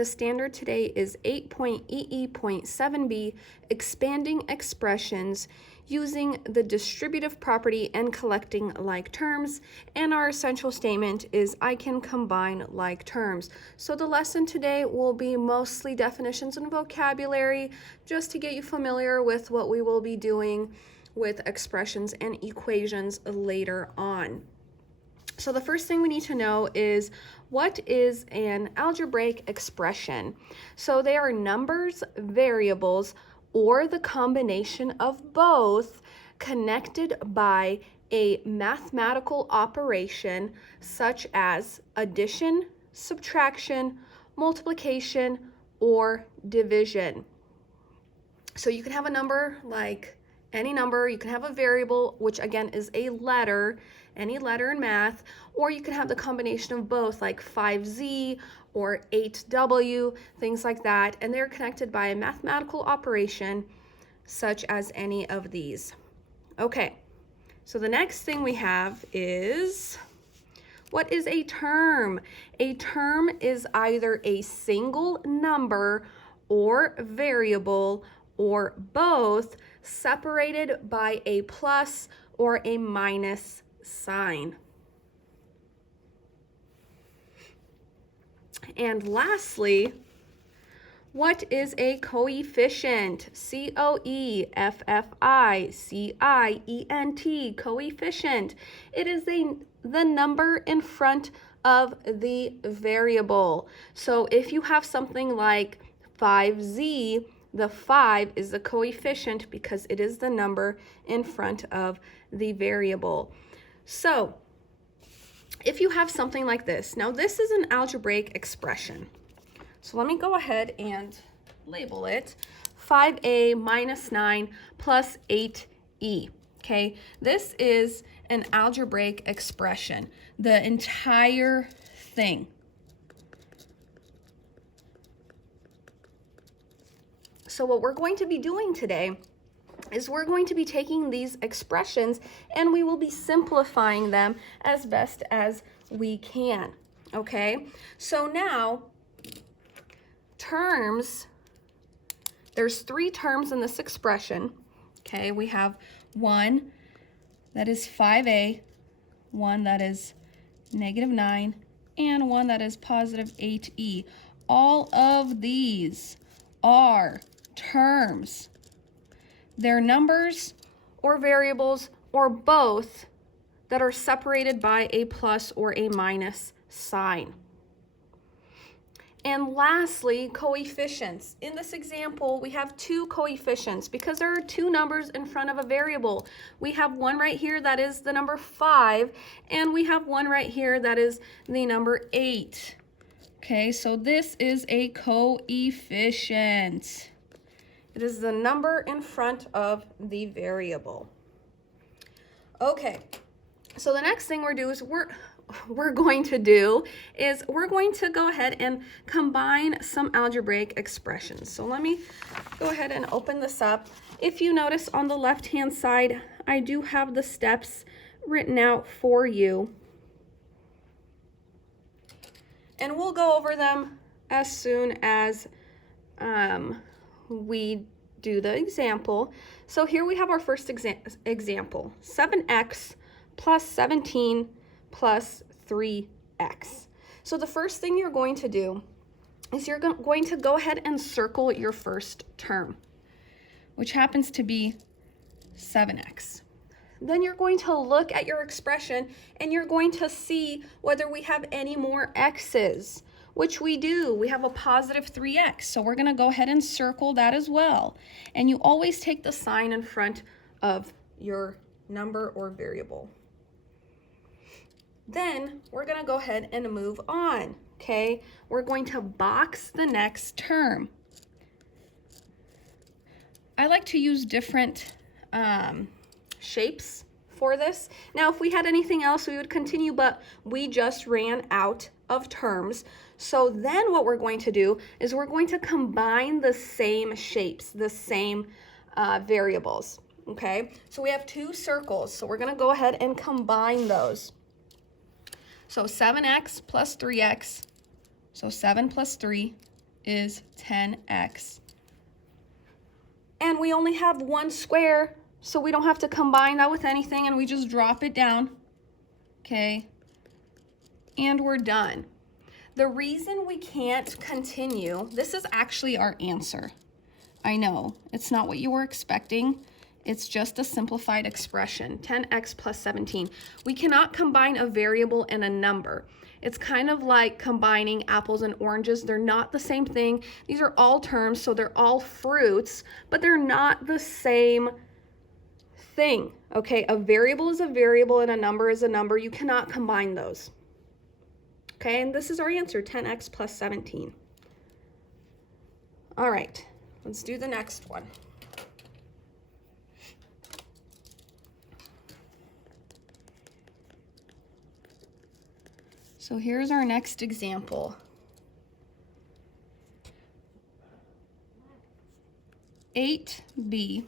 The standard today is 8.EE.7b, expanding expressions using the distributive property and collecting like terms. And our essential statement is I can combine like terms. So the lesson today will be mostly definitions and vocabulary, just to get you familiar with what we will be doing with expressions and equations later on. So the first thing we need to know is, what is an algebraic expression? So they are numbers, variables, or the combination of both connected by a mathematical operation such as addition, subtraction, multiplication, or division. So you can have a number like any number, you can have a variable, which again is a letter, any letter in math, or you can have the combination of both, like 5z or 8w, things like that, and they're connected by a mathematical operation such as any of these. Okay, so the next thing we have is, what is a term? A term is either a single number or variable or both, separated by a plus or a minus sign. And lastly, what is a coefficient? C-O-E-F-F-I-C-I-E-N-T, coefficient. It is the number in front of the variable. So if you have something like 5z, the 5 is the coefficient because it is the number in front of the variable. So if you have something like this, now this is an algebraic expression. So let me go ahead and label it 5a minus 9 plus 8e. Okay, this is an algebraic expression, the entire thing. So what we're going to be doing today is we're going to be taking these expressions and we will be simplifying them as best as we can. Okay, so now terms, there's 3 terms in this expression. Okay, we have one that is 5a, one that is -9, and one that is positive 8e. All of these are terms. They're numbers or variables or both that are separated by a plus or a minus sign. And lastly, coefficients. In this example, we have 2 coefficients because there are 2 numbers in front of a variable. We have one right here that is the number 5, and we have one right here that is the number 8. Okay, so this is a coefficient. It is the number in front of the variable. Okay, so the next thing we're going to do is we're going to go ahead and combine some algebraic expressions. So let me go ahead and open this up. If you notice on the left-hand side, I do have the steps written out for you. And we'll go over them as soon as we do the example. So here we have our first example, 7x plus 17 plus 3x. So the first thing you're going to do is you're going to go ahead and circle your first term, which happens to be 7x. Then you're going to look at your expression and you're going to see whether we have any more x's, which we do. We have a positive 3x, so we're going to go ahead and circle that as well. And you always take the sign in front of your number or variable. Then we're going to go ahead and move on, okay? We're going to box the next term. I like to use different shapes for this. Now, if we had anything else, we would continue, but we just ran out of terms. So then what we're going to do is we're going to combine the same shapes, the same variables, okay? So we have 2 circles, so we're going to go ahead and combine those. So 7x plus 3x, so 7 plus 3 is 10x. And we only have one square, so we don't have to combine that with anything, and we just drop it down, okay? And we're done. The reason we can't continue, this is actually our answer. I know, it's not what you were expecting. It's just a simplified expression, 10x plus 17. We cannot combine a variable and a number. It's kind of like combining apples and oranges. They're not the same thing. These are all terms, so they're all fruits, but they're not the same thing, okay? A variable is a variable and a number is a number. You cannot combine those, okay? And this is our answer, 10x plus 17. All right, let's do the next one. So here's our next example. 8b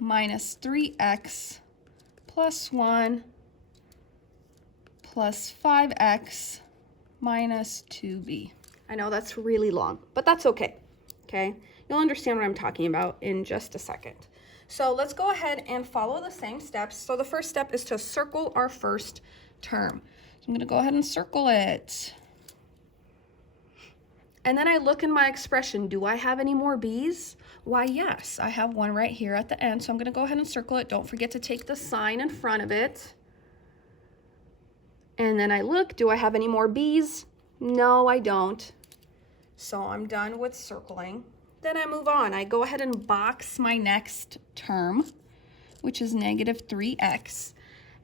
minus 3x plus 1 plus 5x minus 2b. I know that's really long, but that's okay, okay? You'll understand what I'm talking about in just a second. So let's go ahead and follow the same steps. So the first step is to circle our first term. So I'm going to go ahead and circle it. And then I look in my expression. Do I have any more b's? Why, yes, I have one right here at the end. So I'm going to go ahead and circle it. Don't forget to take the sign in front of it. And then I look, do I have any more b's? No, I don't. So I'm done with circling. Then I move on. I go ahead and box my next term, which is negative 3x.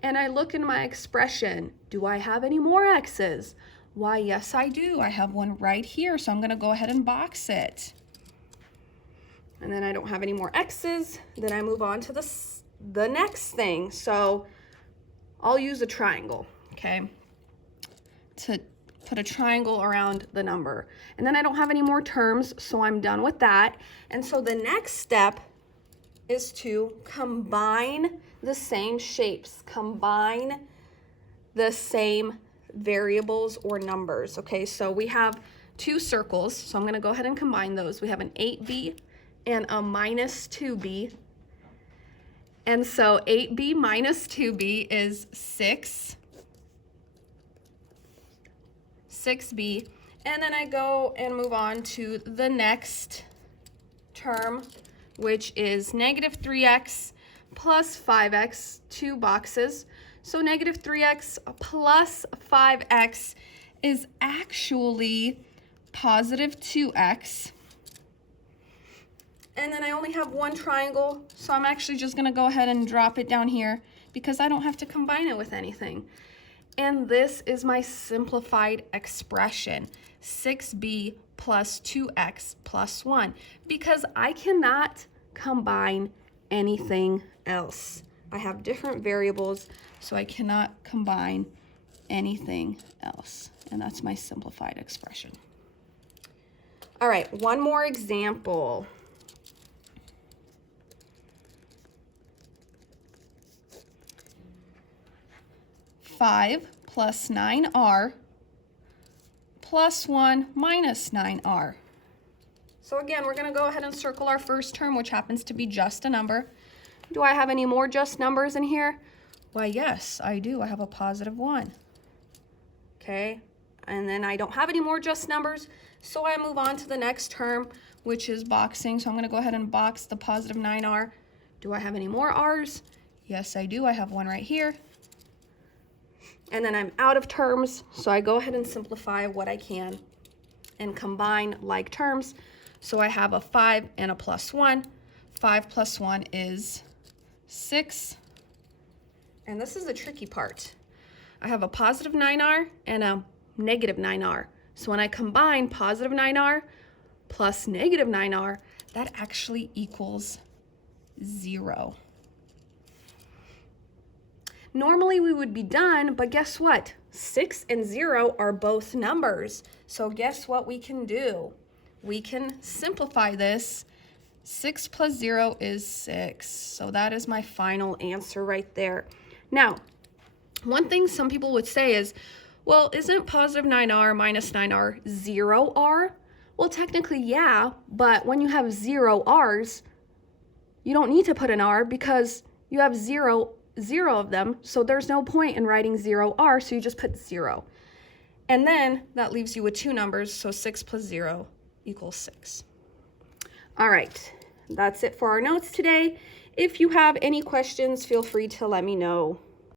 And I look in my expression. Do I have any more x's? Why, yes, I do. I have one right here, so I'm going to go ahead and box it. And then I don't have any more x's. Then I move on to the next thing. So I'll use a triangle, okay, to put a triangle around the number. And then I don't have any more terms, so I'm done with that. And so the next step is to combine the same shapes, combine the same variables or numbers, okay? So we have two circles, so I'm going to go ahead and combine those. We have an 8b and a minus 2b. And so 8b minus 2b is 6b. And then I go and move on to the next term, which is negative 3x plus 5x, two boxes. So negative 3x plus 5x is actually positive 2x. And then I only have one triangle, so I'm actually just going to go ahead and drop it down here because I don't have to combine it with anything. And this is my simplified expression, 6b plus 2x plus 1, because I cannot combine anything else. I have different variables, so I cannot combine anything else. And that's my simplified expression. All right, one more example. Five plus 9r plus 1 minus 9r. So again, we're going to go ahead and circle our first term, which happens to be just a number. Do I have any more just numbers in here? Why, yes, I do. I have a positive 1. Okay, and then I don't have any more just numbers, so I move on to the next term, which is boxing. So I'm going to go ahead and box the positive 9r. Do I have any more r's? Yes, I do. I have one right here. And then I'm out of terms, so I go ahead and simplify what I can and combine like terms. So I have a 5 and a plus 1. 5 plus 1 is 6. And this is the tricky part. I have a positive 9r and a negative 9r. So when I combine positive 9r plus negative 9r, that actually equals 0. Normally we would be done, but guess what? 6 and 0 are both numbers. So guess what we can do? We can simplify this. 6 plus 0 is 6. So that is my final answer right there. Now, one thing some people would say is, Well, isn't positive 9r minus 9r 0r? Well, technically, yeah, but when you have 0 r's, you don't need to put an r because you have zero of them, so there's no point in writing 0r, so you just put 0. And then that leaves you with two numbers, so 6 plus 0 equals 6. All right, that's it for our notes today. If you have any questions, feel free to let me know.